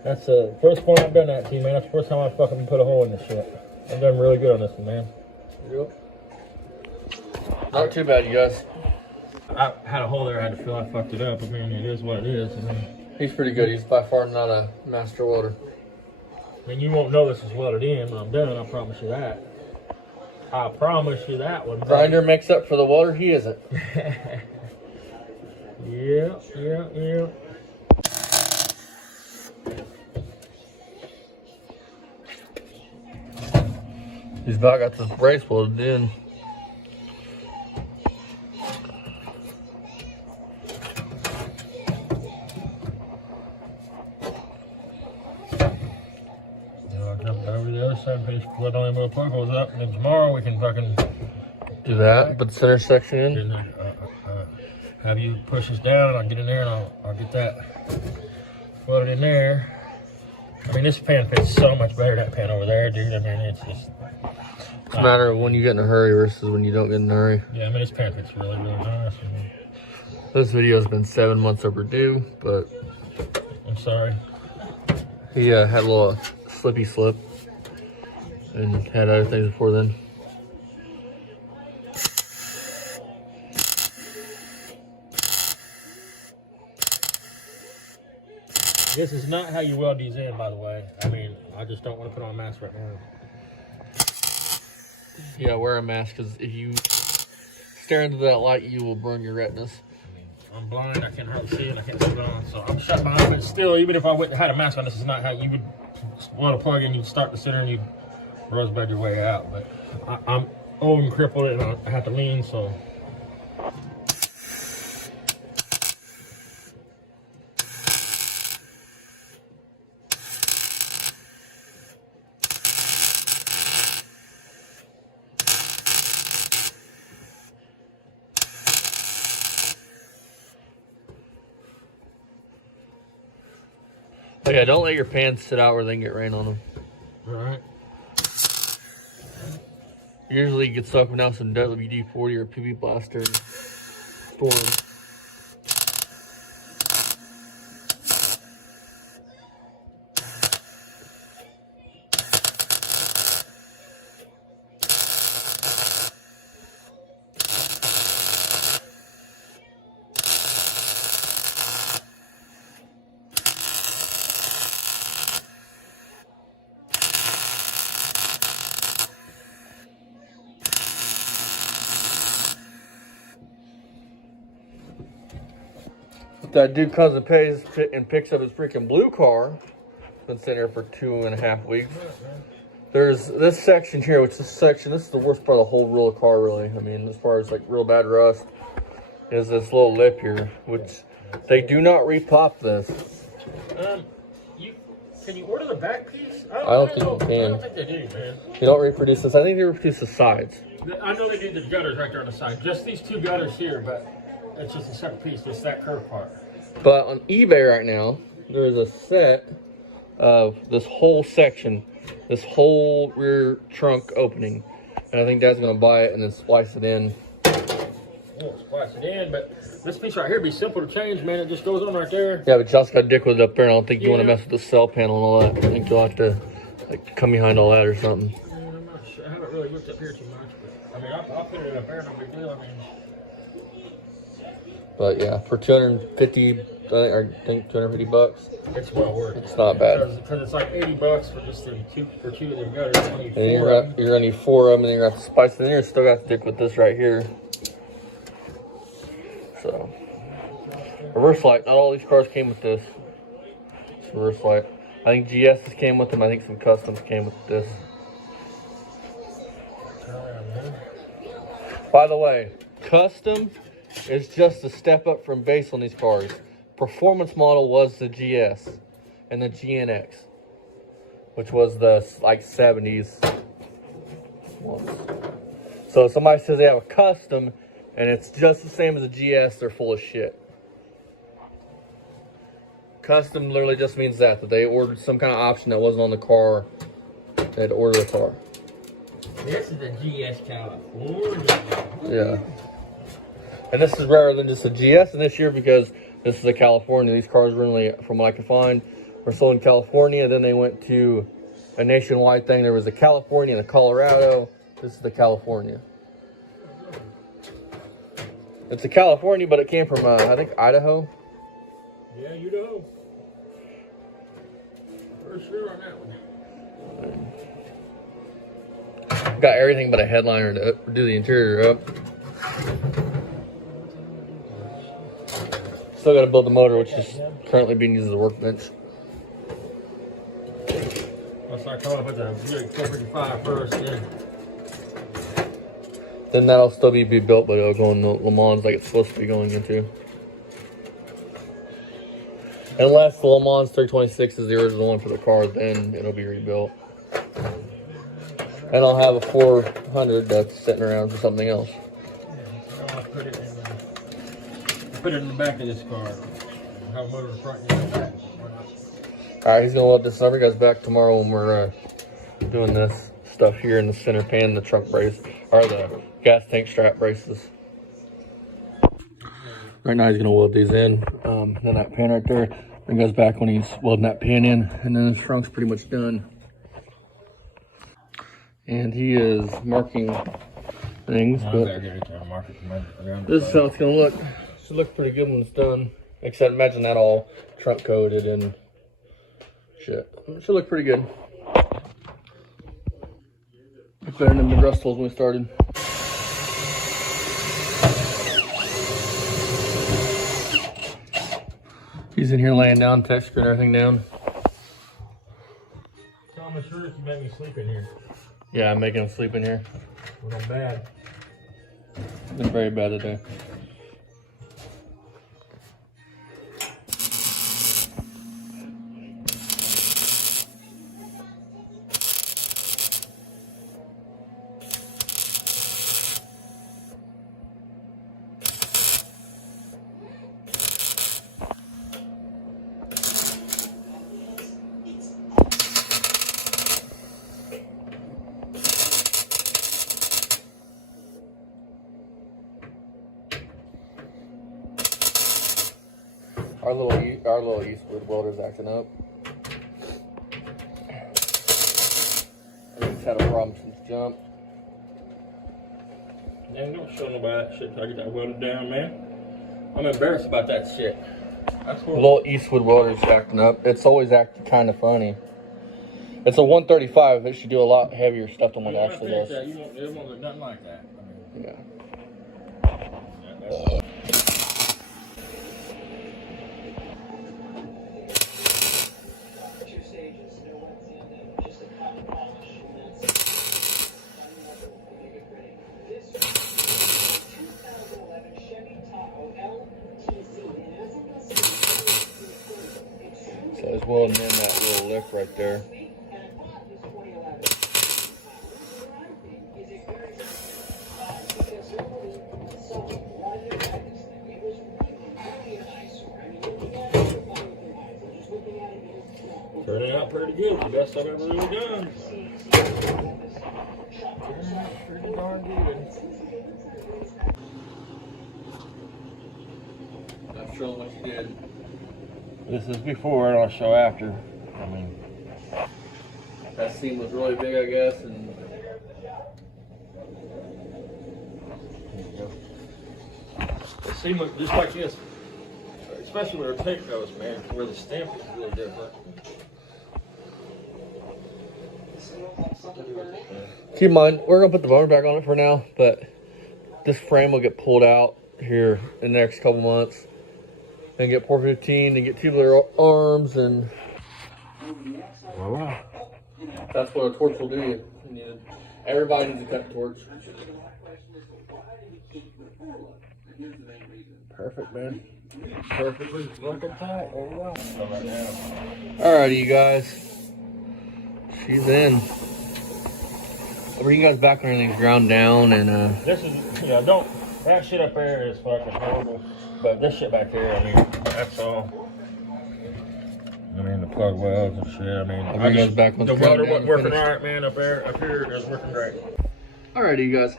That's the first point I've done that to you, man. That's the first time I fucking put a hole in this shit. I've done really good on this one, man. Yep. Not too bad, you guys. I had a hole there I had to fill. I fucked it up. I mean, it is what it is. I mean, He's pretty good. He's by far not a master welder. you won't know this is welded in when I'm done. I promise you that. I promise you that one. Grinder makes up for the welder. He isn't. Yeah. He's about got this brace welded in. I'll jump over the other side, finish put on the plug holes up, and then tomorrow we can fucking Do that. Put the center section in. and, have you push this down, and I'll get in there, and I'll get that welded in there. I mean, this pan fits so much better than that pan over there, dude. I mean, it's just... It's a matter of when you get in a hurry versus when you don't get in a hurry. Yeah, I mean, this pan fits really, really nice. I mean, This video has been 7 months overdue, but I'm sorry. he had a little slippy slip and had other things before then. This is not how you weld these in, by the way. I mean, I just don't want to put on a mask right now. Yeah, wear a mask because if you stare into that light, you will burn your retinas. I mean, I'm blind, I can't hardly see, and I can't put it on, so I'm shut behind. But still, even if I had a mask on, this is not how you would weld a plug in. You'd start the center and you'd rosebud your way out. But I'm old and crippled, and I have to lean, so. But yeah, don't let your pans sit out where they can get rain on them. All right. Usually you get soaked down some WD-40 or PB Blaster and store them. If that dude comes and pays and picks up his freaking blue car, been sitting here for 2.5 weeks. There's this section here, which this is the worst part of the whole real car, really. I mean, as far as like real bad rust, is this little lip here, which they do not repop this. Can you order the back piece? I don't think you can. I don't think they do, man. They don't reproduce this. I think they reproduce the sides. I know they do the gutters right there on the side. Just these two gutters here, but it's just a separate piece, just that curved part. But on eBay right now, there is a set of this whole section this whole rear trunk opening. And I think Dad's gonna buy it and then splice it in. Won't splice it in, but this piece right here be simple to change, man. It just goes on right there. Yeah, but you also got to dick with it up there, and I don't think you want to Yeah. mess with the cell panel and all that. I think you'll have to like come behind all that or something. I'm not sure. I haven't really looked up here too much, but I mean, I'll put it up there, no big deal. I mean, But yeah, for 250, I think 250 bucks. it's well worth it. It's not bad. Because it's like $80 for just the two of them gutters. And you're gonna need 4 of them, and then you're gonna have to spice it in here. Still got to dick with this right here. So, reverse light. Not all these cars came with this. It's reverse light. I think GS's came with them. I think some customs came with this. By the way, custom is just a step up from base on these cars. Performance model was the GS and the GNX, which was the like 70s ones. So if somebody says they have a custom and it's just the same as a GS, they're full of shit. Custom literally just means that they ordered some kind of option that wasn't on the car. They had to order the car. This is a GS California. Yeah. And this is rarer than just a GS in this year because this is a California. These cars originally, from what I can find, were sold in California. Then they went to a nationwide thing. There was a California and a Colorado. This is the California. It's a California, but it came from, I think, Idaho. Yeah, you know. For sure on that one. Got everything but a headliner to do the interior up. Still got to build the motor, which is currently being used as a workbench. Let's not come up with a Buick 455 first, then. Then that'll still be built, but it'll go in the Le Mans like it's supposed to be going into. Unless the Le Mans 326 is the original one for the car, then it'll be rebuilt. And I'll have a 400 that's sitting around for something else. I'll put it in the back of this car. Have a motor in the front and in the back. Alright, he's gonna load this up. You guys back tomorrow when we're doing this stuff here in the center pan, the truck brace, or the gas tank strap braces. Right now he's gonna weld these in. Then that pan right there. Then goes back when he's welding that pan in, and then his trunk's pretty much done. And he is marking things, but this is how it's gonna look. Should look pretty good when it's done. Except imagine that all trunk coated and shit. It should look pretty good. It's better than the rust holes when we started. He's in here laying down, texturing everything down. Tell him sure that you make me sleep in here. Yeah, I'm making him sleep in here. Well, I'm bad. It's been very bad today. Our little Eastwood welder's acting up. He's had a problem since jump. Man, don't show nobody that shit till I get that welded down, man. I'm embarrassed about that shit. That's The little Eastwood welder's acting up. It's always acting kind of funny. It's a 135. It should do a lot heavier stuff than what it actually does. It won't look nothing like that. I mean, Yeah. Two stages, no one's in them, just a cotton polish, and that's make it ready. This 2011 Chevy Tahoe LTZ, and as you can see, So he's welding in that little lip right there. and I bought this 2011. Is it very because nobody saw wanted to buy this thing. It was really an eyesore. I mean, looking at it, you're buying it, just looking at it, turning out out pretty good. The best I've ever really done. Turned out pretty darn good. I'll show them what you did. This is before and I'll show after. I mean, That seam was really big, I guess, and the seam looks just like this. Especially where the tape goes, man, where the stamp is really different. keep in mind, we're gonna put the motor back on it for now, but this frame will get pulled out here in the next couple months and get 415 and get tubular arms, and Voila. that's what a torch will do. Everybody needs to cut the torch. Perfect, man. Perfectly looking tight. There you go. Right now. Alrighty, you guys. She's in. I'll bring you guys back when everything's ground down, and This is, you know, don't, that shit up there is fucking horrible. But this shit back here, I mean, that's all. I mean, the plug welds and shit, I mean. I'll bring you guys back once the it's ground welder down wasn't and working finished. right, man, up there. Up here is working great. Alrighty, you guys.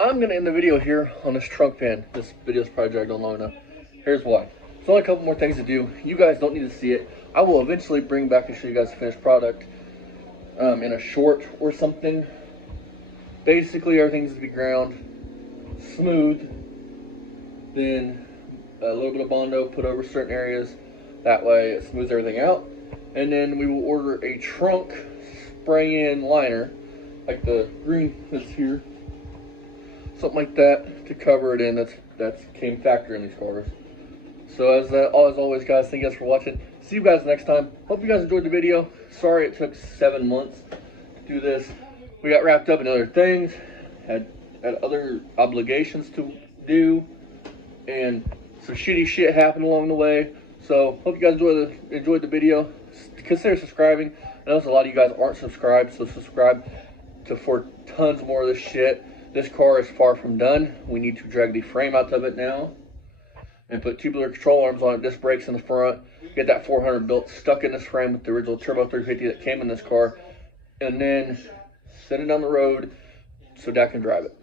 I'm gonna end the video here on this trunk pan. This video's probably dragged on long enough. Here's why. There's only a couple more things to do. You guys don't need to see it. I will eventually bring back and show you guys the finished product in a short or something. Basically, everything needs to be ground smooth. Then a little bit of Bondo put over certain areas. That way it smooths everything out. And then we will order a trunk spray-in liner, like the green that's here. Something like that to cover it in. That's came factory in these cars. So as always, guys, thank you guys for watching. See you guys next time. Hope you guys enjoyed the video. Sorry it took 7 months to do this. We got wrapped up in other things, had other obligations to do, and some shitty shit happened along the way. So hope you guys enjoyed the video. Consider subscribing. I know a lot of you guys aren't subscribed, so subscribe for tons more of this shit. This car is far from done. We need to drag the frame out of it now and put tubular control arms on it, disc brakes in the front, get that 400 built stuck in this frame with the original Turbo 350 that came in this car, and then send it down the road so Dad can drive it.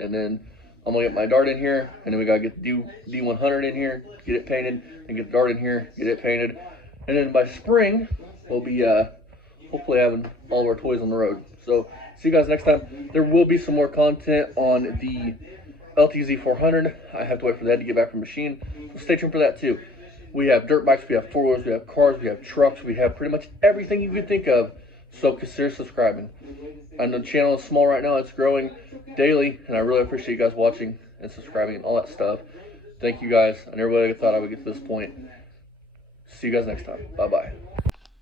And then I'm gonna get my Dart in here, and then we gotta get the D100 in here, get it painted, and get the Dart in here, get it painted. And then by spring, we'll be hopefully having all of our toys on the road. So see you guys next time. There will be some more content on the LTZ 400. I have to wait for that to get back from machine. So stay tuned for that too. We have dirt bikes, we have four-wheelers, we have cars, we have trucks, we have pretty much everything you could think of. So consider subscribing. And the channel is small right now. It's growing daily, and I really appreciate you guys watching and subscribing and all that stuff. Thank you guys. I never really thought I would get to this point. See you guys next time. Bye-bye.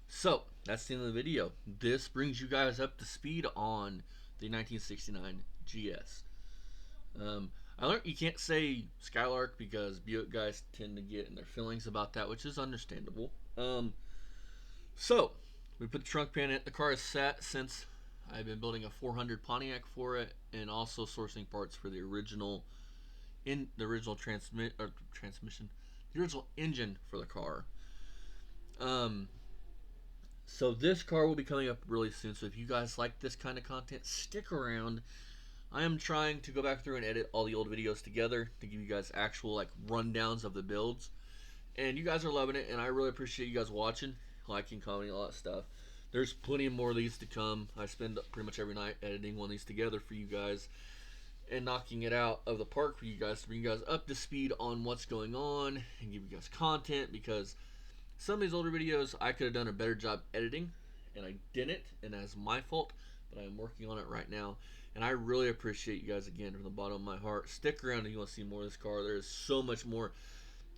So, that's the end of the video. This brings you guys up to speed on the 1969 GS. I learned you can't say Skylark because Buick guys tend to get in their feelings about that, which is understandable. So, we put the trunk pan in. The car is sat since I've been building a 400 Pontiac for it, and also sourcing parts for the original transmission, the original engine for the car. So this car will be coming up really soon. So if you guys like this kind of content, stick around. I am trying to go back through and edit all the old videos together to give you guys actual like rundowns of the builds. And you guys are loving it, and I really appreciate you guys watching, liking, commenting, all that stuff. There's plenty more of these to come. I spend pretty much every night editing one of these together for you guys and knocking it out of the park for you guys to bring you guys up to speed on what's going on and give you guys content, because some of these older videos I could have done a better job editing and I didn't, and that's my fault, but I'm working on it right now. And I really appreciate you guys again from the bottom of my heart. Stick around if you want to see more of this car. There is so much more.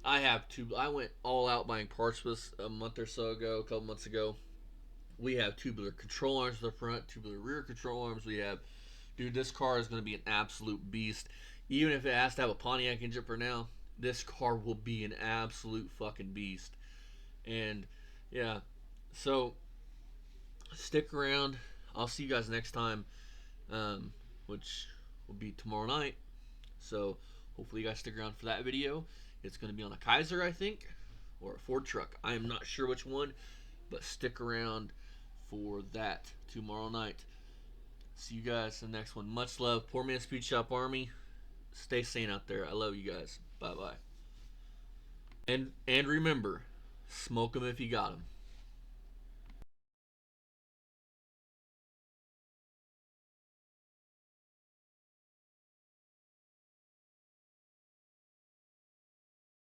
I went all out buying parts for this a couple months ago. We have tubular control arms to the front, tubular rear control arms. We have, dude, this car is going to be an absolute beast. Even if it has to have a Pontiac engine for now, this car will be an absolute fucking beast. And yeah, so stick around. I'll see you guys next time, which will be tomorrow night. So hopefully you guys stick around for that video. It's going to be on a Kaiser, I think, or a Ford truck. I am not sure which one. but stick around for that tomorrow night. See you guys in the next one. Much love. Poor Man Speed Shop Army. Stay sane out there. I love you guys. Bye bye. And remember, smoke them if you got them.